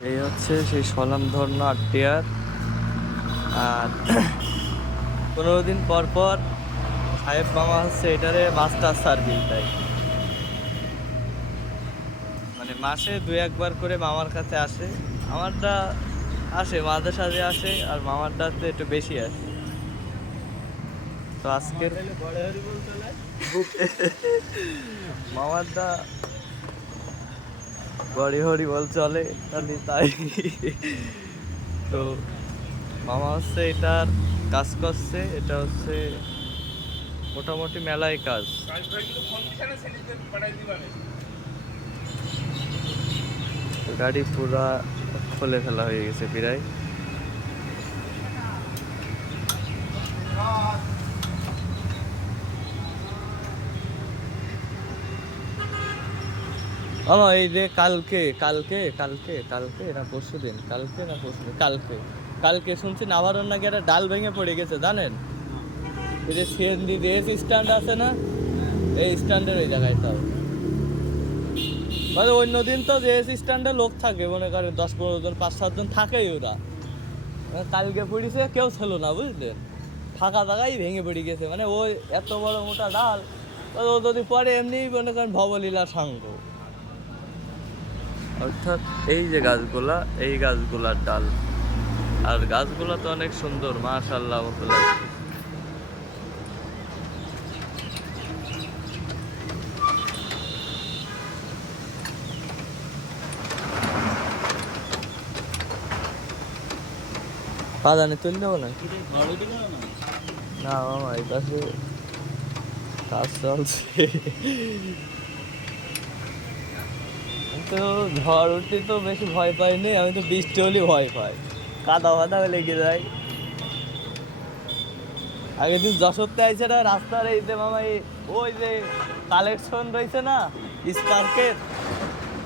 এই হচ্ছে সেই স্বনামধন্য আটটিয়ার আর পনেরো দিন পর পর সাহেব মামা হচ্ছে এটারে মাস্টার সার্ভিস দেয়। মানে মাসে দু একবার করে মামার কাছে আসে। আমারটা আসে মাঝে সাঝে আসে আর মামারটাতে একটু বেশি আসে। তো আজকের মামারটা গড়ি হরি বল চলে তাহলে তাই। তো মামা হচ্ছে এটার কাজ করছে, এটা হচ্ছে মোটামুটি মেলায় কাজ। গাড়ি পুরা খুলে ফেলা হয়ে গেছে প্রায়। আমা এই যে কালকে কালকে কালকে কালকে না পরশু দিন, কালকে না পরশু দিন, কালকে কালকে শুনছি নাভারণ নাকি একটা ডাল ভেঙে পড়ে গেছে, জানেন? এই যে সিএনজি রেস স্ট্যান্ড আছে না, এই স্ট্যান্ডের ওই জায়গাটাও মানে অন্য দিন তো যে স্ট্যান্ডে লোক থাকে, মনে করেন দশ পনেরো জন, পাঁচ সাতজন থাকেই ওরা। মানে কালকে পড়েছে, কেউ ছিল না, বুঝলেন? ফাঁকা জায়গায় ভেঙে পড়ে গেছে মানে ওই এত বড় মোটা ডাল ও যদি পরে এমনি মনে করেন ভবলীলা সাঙ্গ। অর্থাৎ এই যে গাছগুলা এই গাছগুলার ডাল। আর গাছগুলা তো অনেক সুন্দর মাশাল্লাহ পাদানি তুলে দেবো না? না মামা এই পাশে কাজ চলছে। তো ঝড় উঠতে তো বেশি ভয় পাইনি আমি তো বৃষ্টি হলেই ভয় পাই। কাদা ফাদা লেগে যায়। আগে দিন যশোরতে আইছে না, রাস্তার এই যে মামা ওই যে কালেকশন রয়েছে না, স্পার্কের,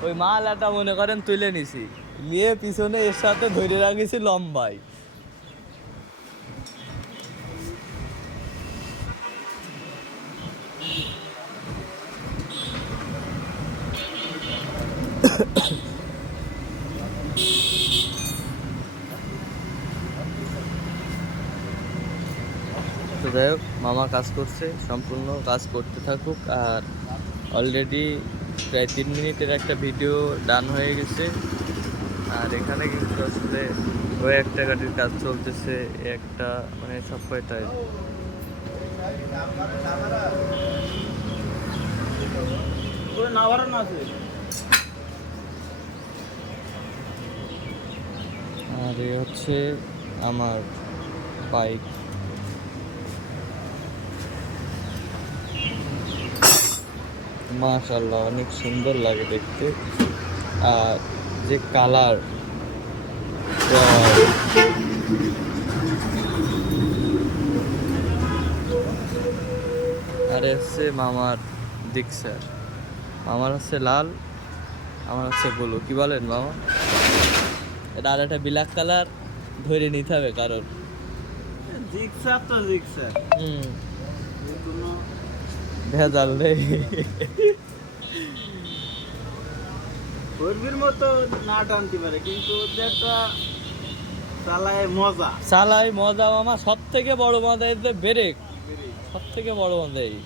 ওই মালাটা মনে করেন তুলে নিছি। নিয়ে পিছনে এর সাথে ধরে রাখিছি লম্বাই তো যাই হোক, মামা কাজ করছে, সম্পূর্ণ কাজ করতে থাকুক, আর অলরেডি প্রায় তিন মিনিটের একটা ভিডিও ডান হয়ে গেছে। আর এখানে কিন্তু আসলে ওই একটা গাড়ির কাজ চলতেছে একটা মানে সব কয়টায়। আর এ হচ্ছে আমার বাইক মাশাল্লাহ অনেক সুন্দর লাগে দেখতে। আর যে কালার আর হচ্ছে মামার দিকসার মামার হচ্ছে লাল, আমার হচ্ছে ব্লু। কি বলেন, মামা? এটা আর একটা ব্ল্যাক কালার ধরে নিতে হবে কারণ। জিগসাপ তো জিগসাপ হুম। ভেজাল নেই কর্মীর মতো না টানতে পারে কিন্তু একটা চালায় মজা। চালাই মজা মামা সব থেকে বড় মজা এই যে ব্রেক। সব থেকে বড় মজা এই।